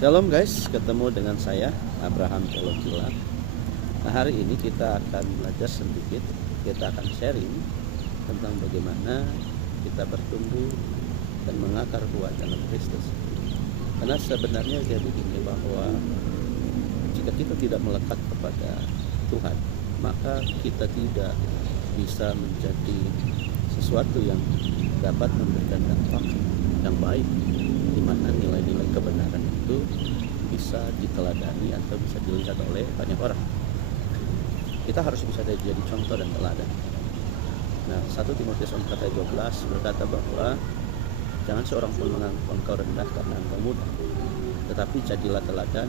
Shalom guys, ketemu dengan saya Abraham Telokila. Nah, hari ini kita akan belajar sedikit, kita akan sharing tentang bagaimana kita bertumbuh dan mengakar kuat dalam Kristus. Karena sebenarnya dia begini, bahwa jika kita tidak melekat kepada Tuhan, maka kita tidak bisa menjadi sesuatu yang dapat memberikan dampak yang baik, di mana nilai-nilai kebenaran itu bisa diteladani atau bisa dilihat oleh banyak orang. Kita harus bisa jadi contoh dan teladan. Nah, 1 Timotius 4:12 berkata bahwa jangan seorang pun menganggap engkau rendah karena engkau muda, tetapi jadilah teladan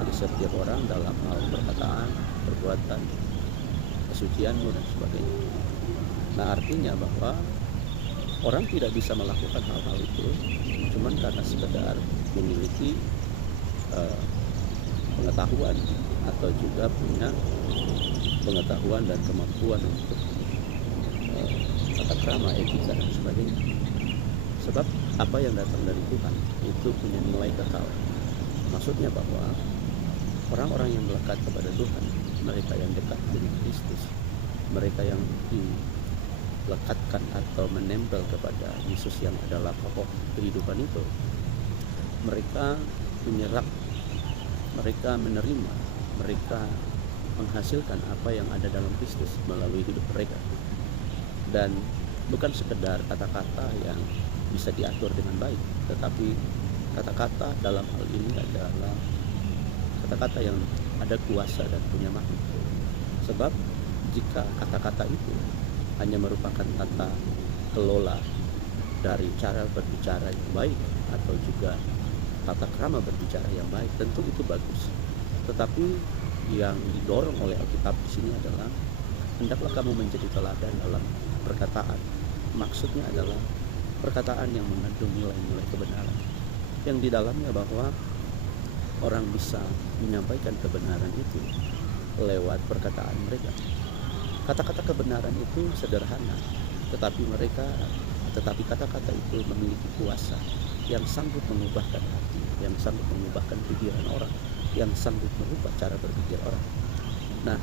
bagi setiap orang dalam hal perkataan, perbuatan, kesucianmu dan sebagainya. Nah, artinya bahwa orang tidak bisa melakukan hal-hal itu cuman karena sekedar memiliki pengetahuan atau juga punya pengetahuan dan kemampuan untuk tata krama, etika dan sebagainya. Sebab apa yang datang dari Tuhan itu punya nilai kekal. Maksudnya bahwa orang-orang yang melekat kepada Tuhan, mereka yang dekat dengan Kristus, mereka yang dilekatkan atau menempel kepada Yesus yang adalah pokok kehidupan itu, mereka menyerap, mereka menerima, mereka menghasilkan apa yang ada dalam Kristus melalui hidup mereka. Dan bukan sekedar kata-kata yang bisa diatur dengan baik, tetapi kata-kata dalam hal ini adalah kata-kata yang ada kuasa dan punya makna. Sebab jika kata-kata itu hanya merupakan tata kelola dari cara berbicara yang baik atau juga tata krama berbicara yang baik, tentu itu bagus. Tetapi yang didorong oleh Alkitab di sini adalah hendaklah kamu menjadi teladan dalam perkataan. Maksudnya adalah perkataan yang mengandung nilai-nilai kebenaran, yang di dalamnya bahwa orang bisa menyampaikan kebenaran itu lewat perkataan mereka. Kata-kata kebenaran itu sederhana, tetapi kata-kata itu memiliki kuasa yang sanggup mengubahkan hati, yang sanggup mengubahkan pikiran orang, yang sanggup merubah cara berpikir orang. Nah,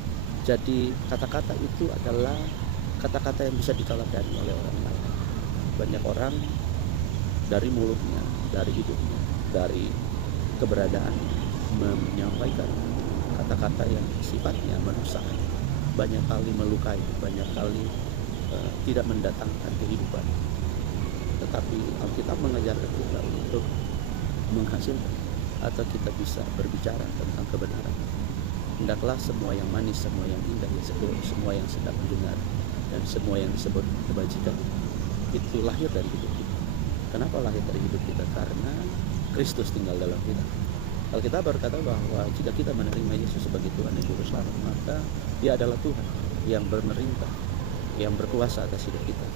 jadi kata-kata itu adalah kata-kata yang bisa diteladani oleh orang lain. Banyak orang dari mulutnya, dari hidupnya, dari keberadaan menyampaikan kata-kata yang sifatnya merusak, banyak kali melukai, banyak kali tidak mendatangkan kehidupan. Tetapi Alkitab mengajarkan kita untuk menghasilkan atau kita bisa berbicara tentang kebenaran. Hendaklah semua yang manis, semua yang indah, semua yang sedap didengar, dan semua yang disebut kebajikan itu lahir dari hidup kita. Kenapa lahir dari hidup kita? Karena Kristus tinggal dalam kita. Alkitab berkata bahwa jika kita menerima Yesus sebagai Tuhan dan Juru Selamat, maka Dia adalah Tuhan yang memerintah, yang berkuasa atas hidup kita.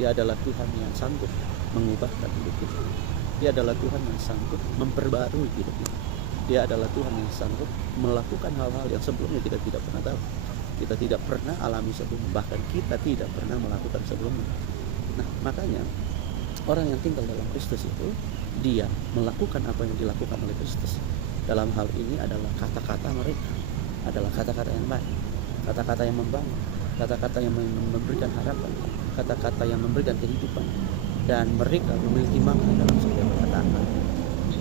Dia adalah Tuhan yang sanggup mengubahkan hidup kita. Dia adalah Tuhan yang sanggup memperbarui hidup kita. Dia adalah Tuhan yang sanggup melakukan hal-hal yang sebelumnya kita tidak pernah tahu, kita tidak pernah alami sebelumnya, bahkan kita tidak pernah melakukan sebelumnya. Nah, makanya orang yang tinggal dalam Kristus itu, dia melakukan apa yang dilakukan oleh Kristus. Dalam hal ini adalah kata-kata mereka adalah kata-kata yang baik, kata-kata yang membangun, kata-kata yang memberikan harapan, kata-kata yang memberikan kehidupan, dan mereka memiliki makna dalam setiap perkataan.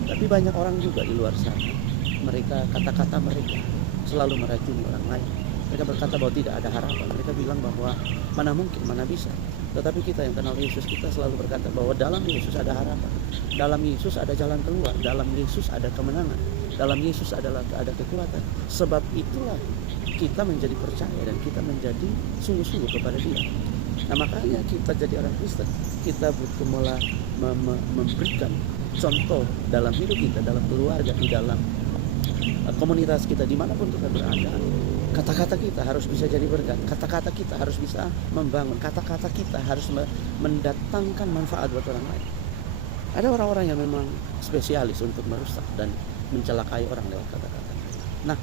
Tapi banyak orang juga di luar sana, mereka kata-kata mereka selalu meracuni orang lain. Mereka berkata bahwa tidak ada harapan. Mereka bilang bahwa mana mungkin, mana bisa. Tetapi kita yang kenal Yesus, kita selalu berkata bahwa dalam Yesus ada harapan, dalam Yesus ada jalan keluar, dalam Yesus ada kemenangan, dalam Yesus ada kekuatan. Sebab itulah kita menjadi percaya dan kita menjadi sungguh-sungguh kepada Dia. Nah, makanya kita jadi orang Kristen, kita butuh mulai memberikan contoh dalam hidup kita, dalam keluarga, di dalam komunitas kita, dimanapun kita berada. Kata-kata kita harus bisa jadi berkat, kata-kata kita harus bisa membangun, kata-kata kita harus mendatangkan manfaat buat orang lain. Ada orang-orang yang memang spesialis untuk merusak dan mencelakai orang lewat kata-kata. Nah,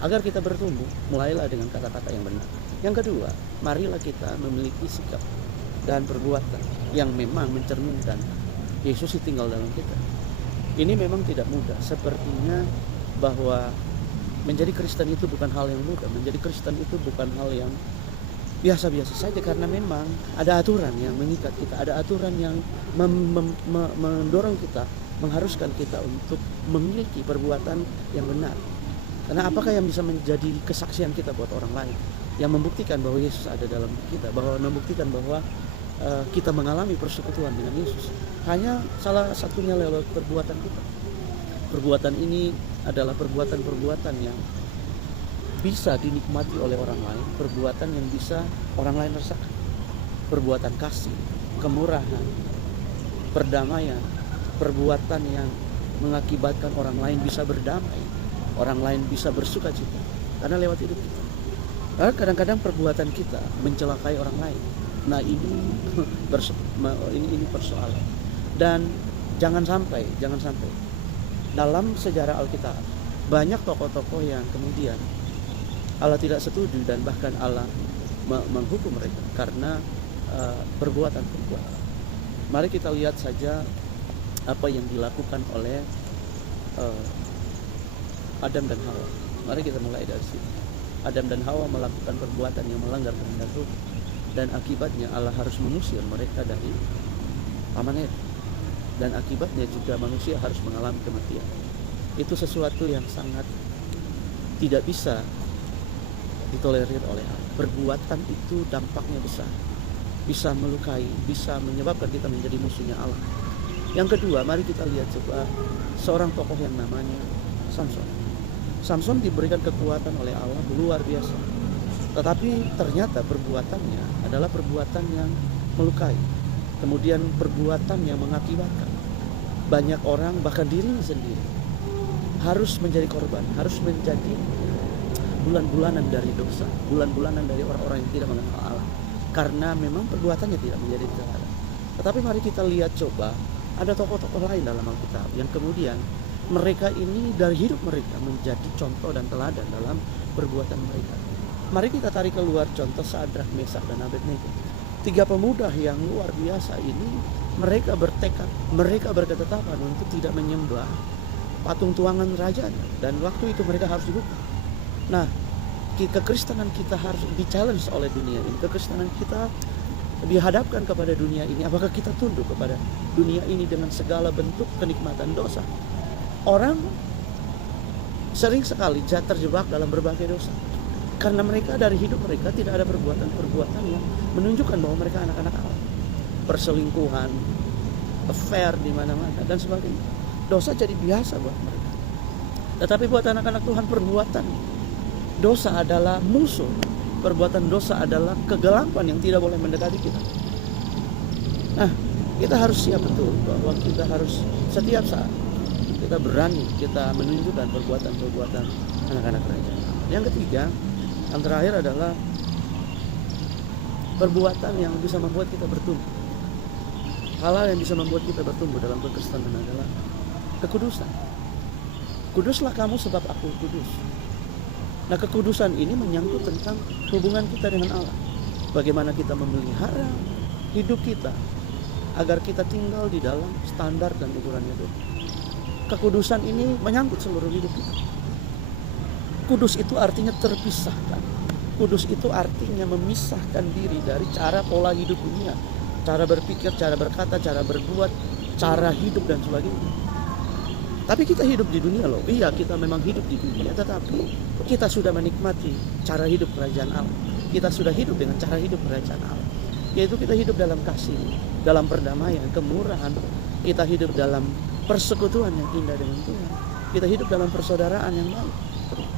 agar kita bertumbuh, mulailah dengan kata-kata yang benar. Yang kedua, marilah kita memiliki sikap dan perbuatan yang memang mencerminkan Yesus tinggal dalam kita. Ini memang tidak mudah. Sepertinya bahwa menjadi Kristen itu bukan hal yang mudah. Menjadi Kristen itu bukan hal yang biasa-biasa saja, karena memang ada aturan yang mengikat kita, ada aturan yang mendorong kita, mengharuskan kita untuk memiliki perbuatan yang benar. Karena apakah yang bisa menjadi kesaksian kita buat orang lain, yang membuktikan bahwa Yesus ada dalam kita, bahwa membuktikan bahwa kita mengalami persekutuan dengan Yesus? Hanya salah satunya lewat perbuatan kita. Perbuatan ini adalah perbuatan-perbuatan yang bisa dinikmati oleh orang lain, perbuatan yang bisa orang lain rasakan. Perbuatan kasih, kemurahan, perdamaian, perbuatan yang mengakibatkan orang lain bisa berdamai, orang lain bisa bersuka cita karena lewat hidup kita. Kadang-kadang perbuatan kita mencelakai orang lain. Nah, ini persoalan. Dan jangan sampai dalam sejarah Alkitab banyak tokoh-tokoh yang kemudian Allah tidak setuju dan bahkan Allah menghukum mereka karena perbuatan-perbuatan. Mari kita lihat saja apa yang dilakukan oleh Adam dan Hawa. Mari kita mulai dari sini. Adam dan Hawa melakukan perbuatan yang melanggar kehendak Tuhan, dan akibatnya Allah harus mengusir mereka dari Taman Eden, dan akibatnya juga manusia harus mengalami kematian. Itu sesuatu yang sangat tidak bisa ditolerir oleh Allah. Perbuatan itu dampaknya besar, bisa melukai, bisa menyebabkan kita menjadi musuhnya Allah. Yang kedua, mari kita lihat coba seorang tokoh yang namanya Samson. Samson diberikan kekuatan oleh Allah luar biasa, tetapi ternyata perbuatannya adalah perbuatan yang melukai, kemudian perbuatan yang mengakibatkan banyak orang, bahkan dirinya sendiri, harus menjadi korban, harus menjadi bulan-bulanan dari dosa, bulan-bulanan dari orang-orang yang tidak mengenal Allah, karena memang perbuatannya tidak menjadi terhadap. Tetapi mari kita lihat coba, ada tokoh-tokoh lain dalam Alkitab yang kemudian mereka ini dari hidup mereka menjadi contoh dan teladan dalam perbuatan mereka. Mari kita tarik keluar contoh Sadrak, Mesak, dan Abednego. 3 pemuda yang luar biasa ini, mereka bertekad, mereka berketetapan untuk tidak menyembah patung tuangan rajanya, dan waktu itu mereka harus dihukum. Nah, kekristenan kita harus di-challenge oleh dunia ini. Kekristenan kita dihadapkan kepada dunia ini. Apakah kita tunduk kepada dunia ini dengan segala bentuk kenikmatan dosa? Orang sering sekali terjebak dalam berbagai dosa karena mereka dari hidup mereka tidak ada perbuatan-perbuatan yang menunjukkan bahwa mereka anak-anak Allah. Perselingkuhan, affair di mana-mana dan sebagainya. Dosa jadi biasa buat mereka. Tetapi buat anak-anak Tuhan, perbuatan dosa adalah musuh. Perbuatan dosa adalah kegelapan yang tidak boleh mendekati kita. Nah, kita harus siap betul bahwa kita harus setiap saat kita berani, kita menunjukkan perbuatan-perbuatan anak-anak kerajaan. Yang ketiga, yang terakhir adalah perbuatan yang bisa membuat kita bertumbuh. Hal-hal yang bisa membuat kita bertumbuh dalam kekristenan adalah kekudusan. Kuduslah kamu sebab aku kudus. Nah, kekudusan ini menyangkut tentang hubungan kita dengan Allah. Bagaimana kita memelihara hidup kita agar kita tinggal di dalam standar dan ukurannya Tuhan. Kekudusan ini menyangkut seluruh hidup kita. Kudus itu artinya terpisahkan. Kudus itu artinya memisahkan diri dari cara pola hidup dunia, cara berpikir, cara berkata, cara berbuat, cara hidup dan sebagainya. Tapi kita hidup di dunia loh. Iya, kita memang hidup di dunia, tetapi kita sudah menikmati cara hidup kerajaan Allah. Kita sudah hidup dengan cara hidup kerajaan Allah, yaitu kita hidup dalam kasih, dalam perdamaian, kemurahan. Kita hidup dalam persekutuan yang indah dengan Tuhan. Kita hidup dalam persaudaraan yang baik.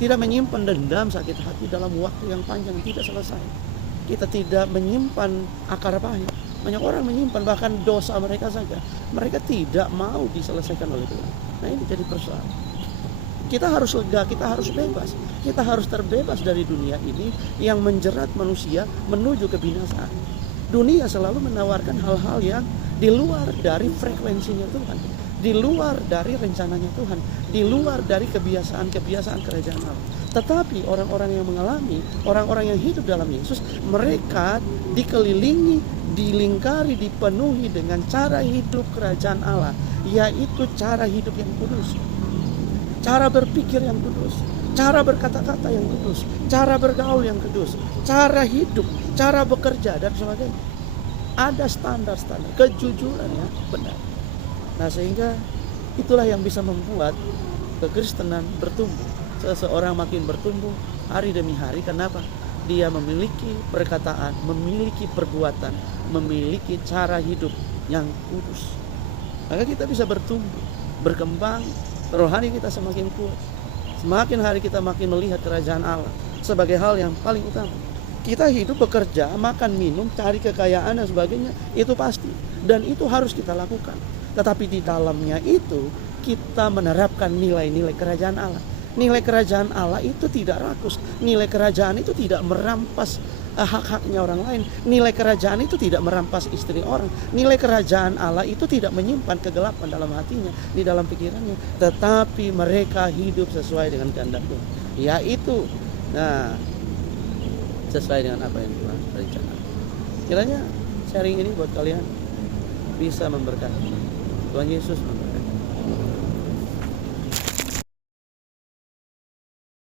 Tidak menyimpan dendam, sakit hati dalam waktu yang panjang tidak selesai. Kita tidak menyimpan akar pahit. Banyak orang menyimpan bahkan dosa mereka saja. Mereka tidak mau diselesaikan oleh Tuhan. Nah, ini jadi persoalan. Kita harus lega, kita harus bebas. Kita harus terbebas dari dunia ini yang menjerat manusia menuju kebinasaan. Dunia selalu menawarkan hal-hal yang di luar dari frekuensinya Tuhan. di luar dari rencananya Tuhan, di luar dari kebiasaan-kebiasaan kerajaan Allah. Tetapi orang-orang yang mengalami, orang-orang yang hidup dalam Yesus, mereka dikelilingi, dilingkari, dipenuhi dengan cara hidup kerajaan Allah, yaitu cara hidup yang kudus, cara berpikir yang kudus, cara berkata-kata yang kudus, cara bergaul yang kudus, cara hidup, cara bekerja, dan sebagainya. Ada standar-standar kejujuran yang benar. Nah, sehingga itulah yang bisa membuat kekristenan bertumbuh. Seseorang makin bertumbuh hari demi hari. Kenapa? Dia memiliki perkataan, memiliki perbuatan, memiliki cara hidup yang kudus. Maka kita bisa bertumbuh, berkembang, rohani kita semakin kuat. Semakin hari kita makin melihat kerajaan Allah sebagai hal yang paling utama. Kita hidup, bekerja, makan, minum, cari kekayaan dan sebagainya, itu pasti. Dan itu harus kita lakukan. Tetapi di dalamnya itu kita menerapkan nilai-nilai kerajaan Allah. Nilai kerajaan Allah itu tidak rakus. Nilai kerajaan itu tidak merampas hak-haknya orang lain. Nilai kerajaan itu tidak merampas istri orang. Nilai kerajaan Allah itu tidak menyimpan kegelapan dalam hatinya, di dalam pikirannya. Tetapi mereka hidup sesuai dengan kehendak Tuhan. Yaitu, sesuai dengan apa yang Tuhan rencanakan. Kiranya sharing ini buat kalian bisa memberkati. Tuhan Yesus memberkati.